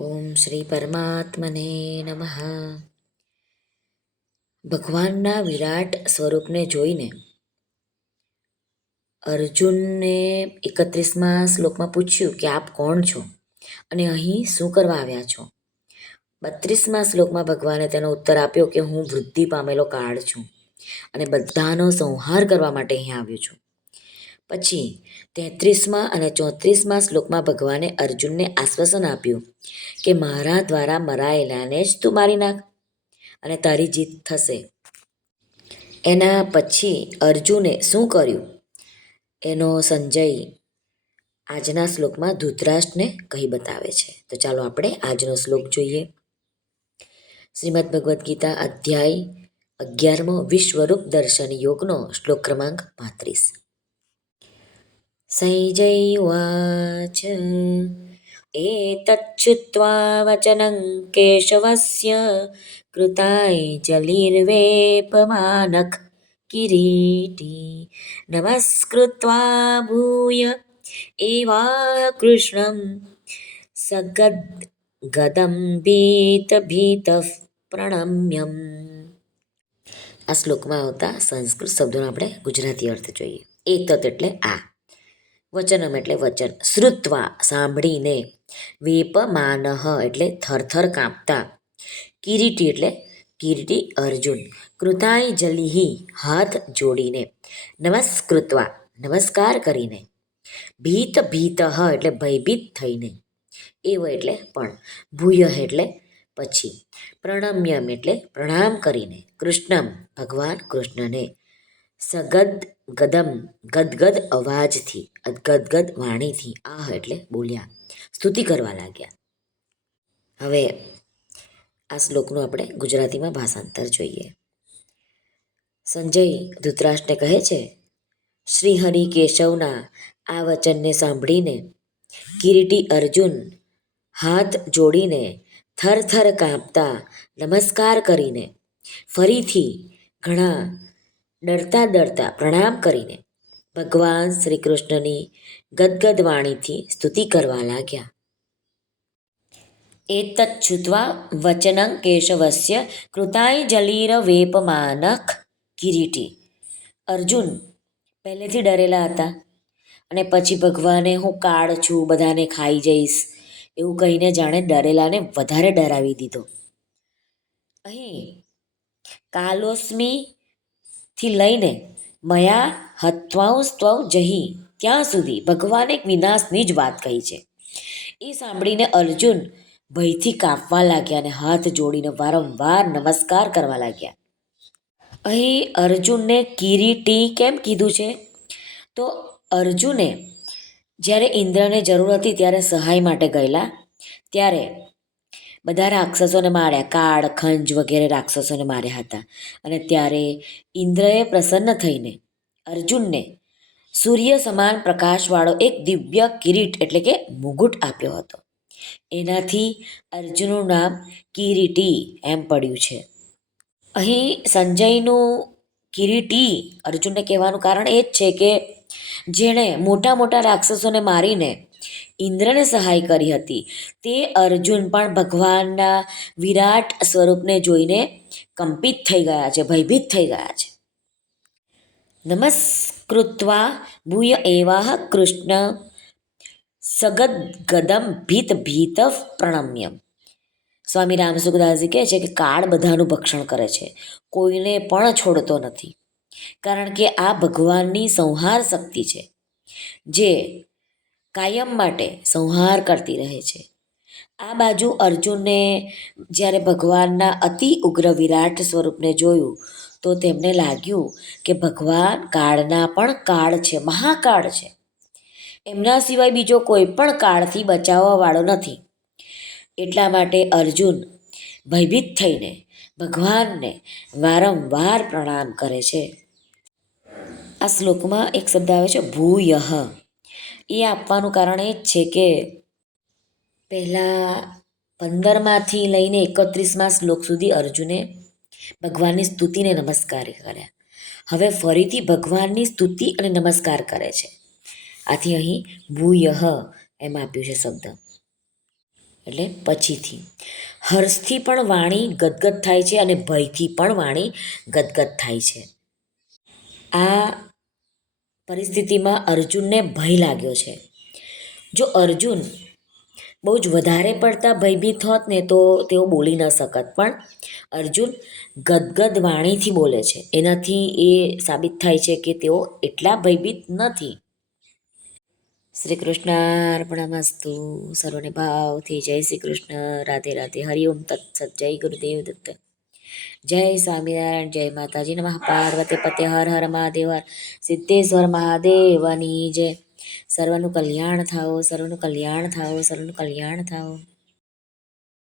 ઓમ શ્રી પરમાત્મને નમઃ. ભગવાનના વિરાટ સ્વરૂપને જોઈને અર્જુનને એકત્રીસમાં શ્લોકમાં પૂછ્યું કે આપ કોણ છો? અને અહીં શું કરવા આવ્યા છો? બત્રીસમાં શ્લોકમાં ભગવાને તેનો ઉત્તર આપ્યો કે હું વૃદ્ધિ પામેલો કાળ છું અને બધાનો સંહાર કરવા માટે અહીં આવ્યો છું. પછી તેત્રીસમાં અને ચોત્રીસમાં શ્લોકમાં ભગવાને અર્જુનને આશ્વાસન આપ્યું કે મારા દ્વારા મરાયેલાને જ તું મારી નાખ અને તારી જીત થશે. એના પછી અર્જુને શું કર્યું? એનો સંજય આજના શ્લોકમાં ધૃતરાષ્ટ્રને કહી બતાવે છે. તો ચાલો આપણે આજનો શ્લોક જોઈએ. શ્રીમદ ભગવદ્ ગીતા અધ્યાય અગિયારમો વિશ્વરૂપ દર્શન યોગનો શ્લોક ક્રમાંક પાંત્રીસ. सैजैवाच एतच्छ्रुत्वा वचनं केशवस्य कृताय जलिर्वेपमानः किरीटी नमस्कृत्वा भूय एवाह कृष्णं सगद् गदं भीतभीतः प्रणम्यम् આ શ્લોકમાં આવતા સંસ્કૃત શબ્દોનો આપણે ગુજરાતી અર્થ જોઈએ એ તત એટલે આ વચનમ એટલે વચન. શ્રુત્વા સાંભળીને વેપમાનહ એટલે થરથર કાંપતા. કિરીટી એટલે કિરીટી અર્જુન. કૃતાય જલિહી હાથ જોડીને. નમસ્કૃત્વા, નમસ્કાર કરીને. ભીત ભીતઃ એટલે ભયભીત થઈને. એવ એટલે પણ. ભૂય એટલે પછી. પ્રણમ્યમ એટલે પ્રણામ કરીને. કૃષ્ણમ, ભગવાન કૃષ્ણને. સગદ ગદમ, ગદગદ અવાજથી ગદગદ વાણીથી, આહ એટલે બોલ્યા. સ્તુતિ કરવા લાગ્યા. હવે આ શ્લોકનું આપણે ગુજરાતીમાં ભાષાંતર જોઈએ. સંજય ધૃતરાષ્ટ્રને કહે છે શ્રી હરિ કેશવના આ વચનને સાંભળીને કિરીટી અર્જુન હાથ જોડીને થરથર કાંપતા નમસ્કાર કરીને ફરીથી ઘણા ડરતા ડરતા પ્રણામ કરીને ભગવાન શ્રી કૃષ્ણની ગદગદ વાણીથી સ્તુતિ કરવા લાગ્યા. એતચ્છુત્વા વચનં કેશવસ્ય કૃતાય જલીર વેપમાનખ કિરીટી. અર્જુન પહેલેથી ડરેલા હતા અને પછી ભગવાને હું કાળ છું, બધાને ખાઈ જઈશ એવું કહીને જાણે ડરેલાને વધારે ડરાવી દીધો. અહીં કાલોસ્મી થી લઈને મયા હત્વાંસ્ત્વં જહી ત્યાં સુધી ભગવાને વિનાશની જ વાત કહી છે. એ સાંભળીને અર્જુન ભયથી કાપવા લાગ્યા અને હાથ જોડીને વારંવાર નમસ્કાર કરવા લાગ્યા. અહીં અર્જુનને કિરીટી કેમ કીધું છે? તો અર્જુને જ્યારે ઇન્દ્રને જરૂર હતી ત્યારે સહાય માટે ગયેલા. ત્યારે બધા રાક્ષસોને માર્યા, કાળ, ખંજ વગેરે રાક્ષસોને માર્યા હતા. અને ત્યારે ઇન્દ્રએ પ્રસન્ન થઈને અર્જુનને સૂર્ય સમાન પ્રકાશવાળો એક દિવ્ય કિરીટ એટલે કે મુગુટ આપ્યો હતો. એનાથી અર્જુનનું નામ કિરીટી એમ પડ્યું છે. અહીં સંજયનું કિરીટી અર્જુનને કહેવાનું કારણ એ જ છે કે જેણે મોટા મોટા રાક્ષસોને મારીને ઇન્દ્રને સહાય કરી હતી. તે અર્જુન પણ ભગવાનના વિરાટ સ્વરૂપને જોઈને કંપિત થઈ ગયા છે, ભયભીત થઈ ગયા છે. નમસ્કૃત્વા ભૂય એવાહ કૃષ્ણ સગદગદમ ભીત ભીત પ્રણમ્યમ. સ્વામી રામસુખદાસજી કહે છે કે કાળ બધાનું ભક્ષણ કરે છે, કોઈને પણ છોડતો નથી. કારણ કે આ ભગવાનની સંહાર શક્તિ છે, જે કાયમ માટે સંહાર કરતી રહે છે. આ બાજુ અર્જુનને જ્યારે ભગવાનના અતિ ઉગ્ર વિરાટ સ્વરૂપને જોયું, તો તેમને લાગ્યું કે ભગવાન કાળના પણ કાળ છે, મહાકાળ છે. એમના સિવાય બીજો કોઈ પણ કાળથી બચાવવાવાળો નથી. એટલા માટે અર્જુન ભયભીત થઈને ભગવાનને વારંવાર પ્રણામ કરે છે. આ શ્લોકમાં એક શબ્દ આવે છે ભૂયહ એ આપવાનું કારણ એ જ છે કે પહેલાં પંદરમાંથી લઈને એકત્રીસમાં શ્લોક સુધી અર્જુને ભગવાનની સ્તુતિને નમસ્કાર કર્યા. હવે ફરીથી ભગવાનની સ્તુતિ અને નમસ્કાર કરે છે. આથી અહીં ભૂયહ એમ આપ્યું છે શબ્દ. એટલે પછીથી. હર્ષથી પણ વાણી ગદગદ થાય છે અને ભયથી પણ વાણી ગદગદ થાય છે. આ પરિસ્થિતિમાં અર્જુનને ભય લાગ્યો છે. જો અર્જુન બહુ જ વધારે પડતા ભયભીત હોત ને તો તેઓ બોલી ન શકત. પણ અર્જુન ગદગદ વાણીથી બોલે છે. એનાથી એ સાબિત થાય છે કે તેઓ એટલા ભયભીત નથી. શ્રી કૃષ્ણ અર્પણમસ્તુ સર્વને ભાવથી જય શ્રી કૃષ્ણ રાધે. રાધે હરિઓમ તત્સત. જય ગુરુદેવ દત્ત. જય સ્વામિનારાયણ, જય માતાજી નમઃ. પાર્વતી પતે, હર હર મહાદેવ, હર સિદ્ધેશ્વર મહાદેવની જય. સર્વનું કલ્યાણ થાઓ, સર્વનું કલ્યાણ થાઓ, સર્વનું કલ્યાણ થાઓ.